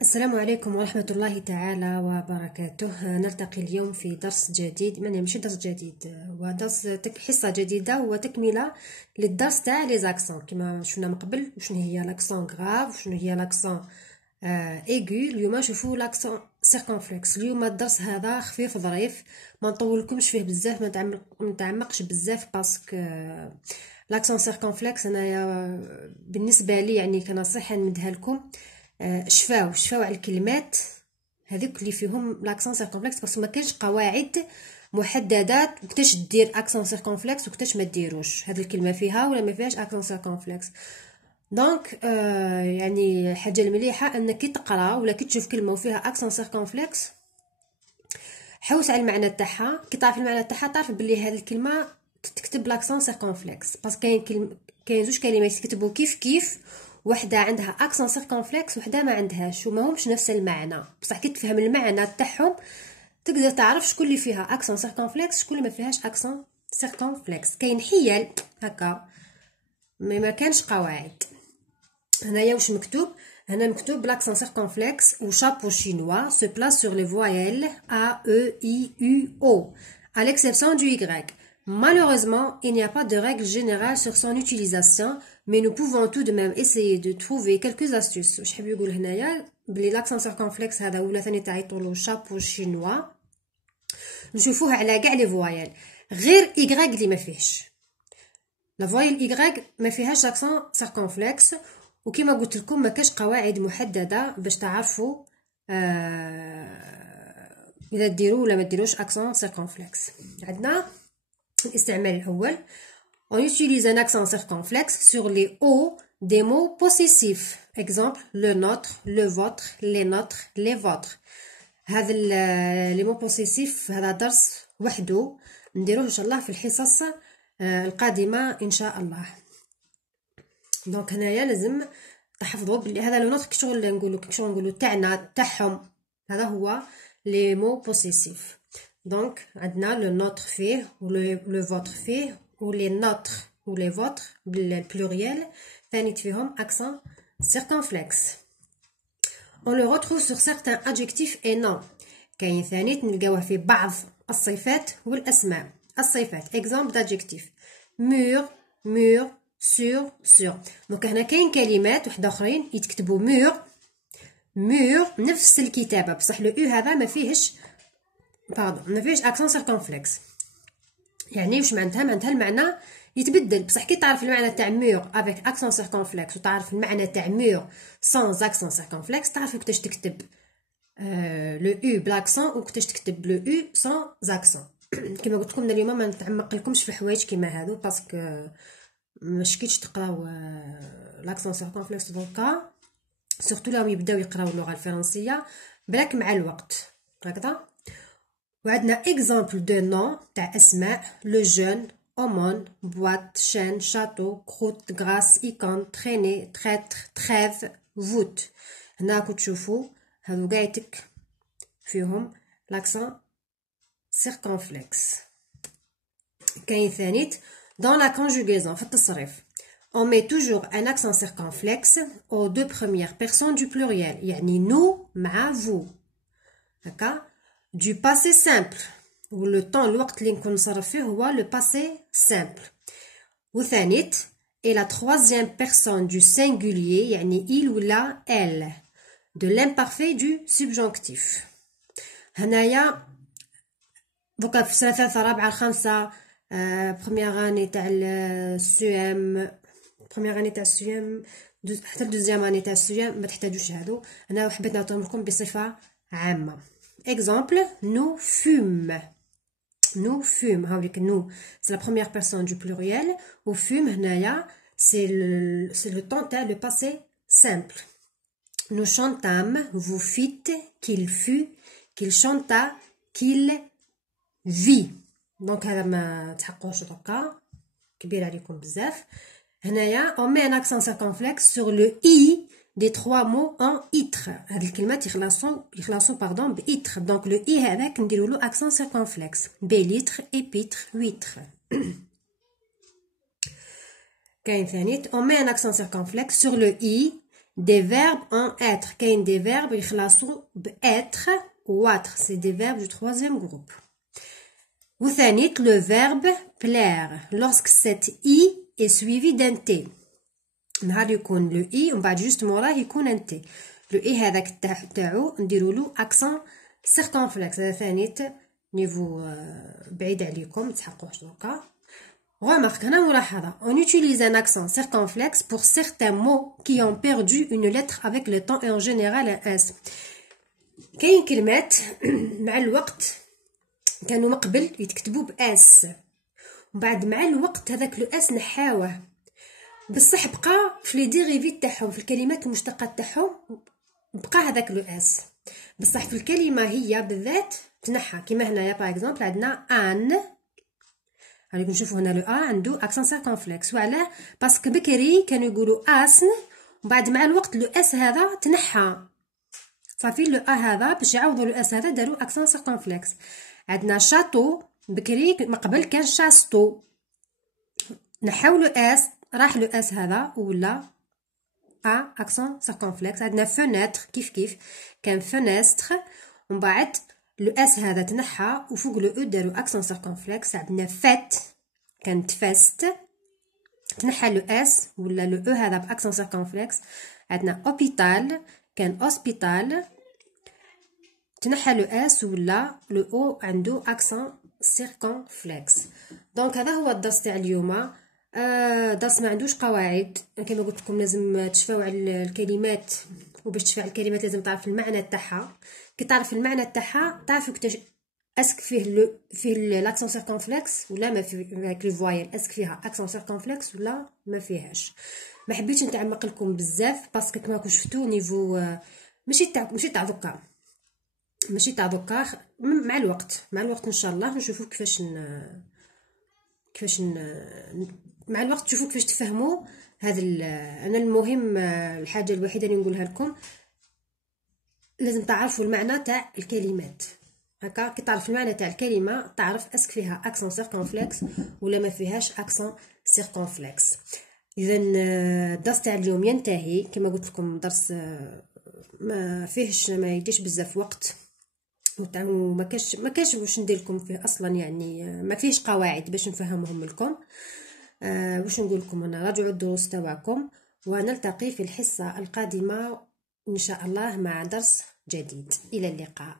السلام عليكم ورحمة الله تعالى وبركاته. نلتقي اليوم في درس جديد، ماشي درس جديد، ودرس حصة جديدة وتكملة للدرس تاع لي زاكسون كما شفنا من قبل. وشنو هي لاكسون غراف وشنو هي لاكسون ايغو. اليوم نشوفوا لاكسون سيركونفلكس. اليوم الدرس هذا خفيف ظريف، ما نطولكمش فيه بزاف، ما نتعمقش بزاف، باسكو لاكسون سيركونفلكس انايا بالنسبة لي يعني كنصيحة نمدها لكم. شفاو على الكلمات هذوك اللي فيهم لاكسون سيركونفلكس، باسكو ما كاينش قواعد محددات وكتاش دير اكسون سيركونفلكس وكتاش ما ديروش. هذه الكلمه فيها ولا ما فيهاش اكسون سيركونفلكس. دونك يعني الحاجه المليحه انك كي تقرا ولا كي تشوف كلمه وفيها اكسون سيركونفلكس حوس على المعنى تاعها. كي تعرف المعنى تاعها تعرف بلي هذه الكلمه تكتب لاكسون سيركونفلكس، باسكو كاين زوج كلمات يكتبوا كيف وحده عندها اكسون سيركونفلكس وحده ما عندهاش، وما همش نفس المعنى، بصح كي تفهم المعنى تاعهم تقدر تعرف شكون اللي فيها اكسون سيركونفلكس شكون اللي ما فيهاش اكسون سيركونفلكس. كاين حيل هكا، ما كانش قواعد. هنايا واش مكتوب؟ هنا مكتوب l'accent circonflexe ou chapeau chinois se place sur les voyelles A, E, I, U, O, à l'exception du Y. Malheureusement, il n'y a pas de règle générale sur son utilisation, mais nous pouvons tout de même essayer de trouver quelques astuces. واش حاب يقول هنايا بلي l'accent circonflexe هذا ولا ثاني تعيطوا له chapeau chinois نشوفوه على كاع لي فوايل غير Y اللي ما فيهش. لا فوايل Y ما فيهاش l'accent circonflexe، وكما قلت لكم ما كاش قواعد محدده باش تعرفوا اذا ديروا ولا ما ديروش اكسون سيركونفلكس. عندنا الاستعمال الاول: on utilise un accent circonflexe sur les O des mots possessifs. exemple le nôtre, le vôtre, les nôtres, les vôtres. هذا لي مو بوسيسيف هذا درس وحده نديروه ان شاء الله في الحصص القادمه ان شاء الله. دونك هنايا لازم تحفظوا بلي هذا لو نوتر كشغل نقولوا تاعنا تاعهم، هذا هو لي مو بوسيسيف. دونك عندنا لو نوتر فيه ولو فوتر فيه ولي نوتر ولي فوتر بالبلوريال ثاني فيهم اكسون سيركونفلكس. on le retrouve sur certains adjectifs et noms. كاين ثاني نلقاوه في بعض الصفات والاسماء. الصفات exemple d'adjectif mur, mur, sur. دونك هنا كاين كلمات وحده اخرين يتكتبوا مور نفس الكتابه، بصح لو او هذا ما فيهش ما فيهش اكسون سيركونفلكس. يعني واش معناتها المعنى يتبدل، بصح كي تعرف المعنى تاع مور افيك اكسون سيركونفلكس وتعرف المعنى تاع مور سان اكسون سيركونفلكس تعرف كيفاش تكتب لو او بلاكسون وكيفاش تكتب لو او سان اكسون. كما قلت لكم اليوم ما نتعمق لكمش في حوايج كيما هادو، باسكو مش كيتش تقراو لاكسون سيركونفلكس دوكا سورتو راهم يبداو يقراو اللغه الفرنسيه بلاك مع الوقت هكذا. وعندنا اكزامبل دو نون تاع اسماء: لو جون، اومون، بوات، شين، شاتو، كروت، غراس، ايكون، تريني، تريتر، تريف، فوت. هنا راكم تشوفوا هادو كاع فيهم لاكسون سيركونفلكس. كاين ثاني dans la conjugaison في التصريف on met toujours un accent circonflexe aux deux premières personnes du pluriel، يعني nous مع vous هكا. du passé simple و le temps الوقت اللي نكون نصرف فيه هو le passé simple. وثاني et la troisième personne du singulier يعني il ولا elle. de l'imparfait du subjonctif. هنايا دوكا في سنة ثالثة رابعة خامسة بروميير اني تاع السيام، بروميير اني تاع السيام حتى الدوزيام اني تاع السيام ما تحتاجوش هادو. انا حبيت نعطيهم لكم بصفه عامه. اكزامبل nous fûmes هاوليك nous c'est la première personne du pluriel و fume هنايا c'est le temps تاع le passé simple. nous chantâmes vous fîtes qu'il fut qu'il chanta qu'il vit. دونك هذا ما تحقوش دوكا كبير عليكم بزاف. هنايا on met un accent circonflexe sur le i des trois mots en itre. هاد الكلمات يخلصوا باردون بإتر. دونك لو i هذاك نديروا له accent circonflexe. بيليتر، épître، huître. كاين ثاني on met un accent circonflexe sur le i des verbes en être. كاين des verbes يخلصوا ب être ou être. C'est des verbes du troisième groupe. وثانيت le verbe plaire lorsque cet i est suivi d'un t. نهار يكون لو اي ومن بعد جوست موراه يكون ان تي. لو اي هذاك تاعو نديرو له اكسون سيركونفلكس. هذا ثاني نيفو بعيد عليكم متحقوش دوكا. Remarque, هنا ملاحظة. On utilise un accent circonflexe pour certains mots qui ont perdu une lettre avec le temps et en général un s. كاين كلمات مع الوقت كانوا من قبل يتكتبوا باس ومن بعد مع الوقت هذاك لو اس نحاوه بصح بقى في لي ديريفي تاعهم في الكلمات المشتقات تاعهم بقى هذاك لو اس بصح في الكلمه هي بالذات تنحى كيما هنايا باغ اكزومبل عندنا ان غادي نشوفوا هنا لو ا عنده اكسون سيركونفلكس وعلاه باسكو بكري كانوا يقولوا اسن ومن بعد مع الوقت لو اس هذا تنحى صافي لو ا هذا باش يعوضوا لو اس هذا داروا اكسون سيركونفلكس. عندنا شاتو بكري ما قبل كان شاستو نحاو لو اس راح لو اس هذا ولا ا اكسون سيركونفلكس. عندنا فونيتر كيف كان فونستر ومن بعد لو اس هذا تنحى وفوق لو او داروا اكسون سيركونفلكس. عندنا فات كانت فاست تنحى لو اس ولا لو او هذا باكسون سيركونفلكس. عندنا اوبيتال كان اوسبيتال تنحى لو اس ولا لو او عنده اكسون سيركونفلكس. دونك هذا هو الدرس تاع اليوم. درس ما عندوش قواعد كما قلت لكم لازم تشفاو على الكلمات وباش تشفى الكلمات لازم تعرف المعنى تاعها. كي تعرف المعنى تاعها تعرف اسك فيه لاكسون سيركونفلكس ولا ما فيه لي فوايل اسك فيها اكسون سيركونفلكس ولا ما فيهاش. ما حبيتش نتعمق لكم بزاف باسكو كما راكم شفتوا نيفو ماشي تاع دوكا مع الوقت ان شاء الله نشوفوا كيفاش مع الوقت تشوفوا كيفاش تفهموا هذا. انا المهم الحاجه الوحيده اللي نقولها لكم لازم تعرفوا المعنى تاع الكلمات. هكا كي تعرف المعنى تاع الكلمه تعرف اسك فيها اكسون سيركونفلكس ولا ما فيهاش اكسون سيركونفلكس. اذا الدرس تاع اليوم ينتهي. كما قلت لكم درس ما فيهش ما يديش بزاف وقت وما كاش واش ندير لكم فيه اصلا يعني ما فيهش قواعد باش نفهمهم لكم. واش نقول لكم انا راجعوا الدروس تاعكم ونلتقي في الحصه القادمه ان شاء الله مع درس جديد. الى اللقاء.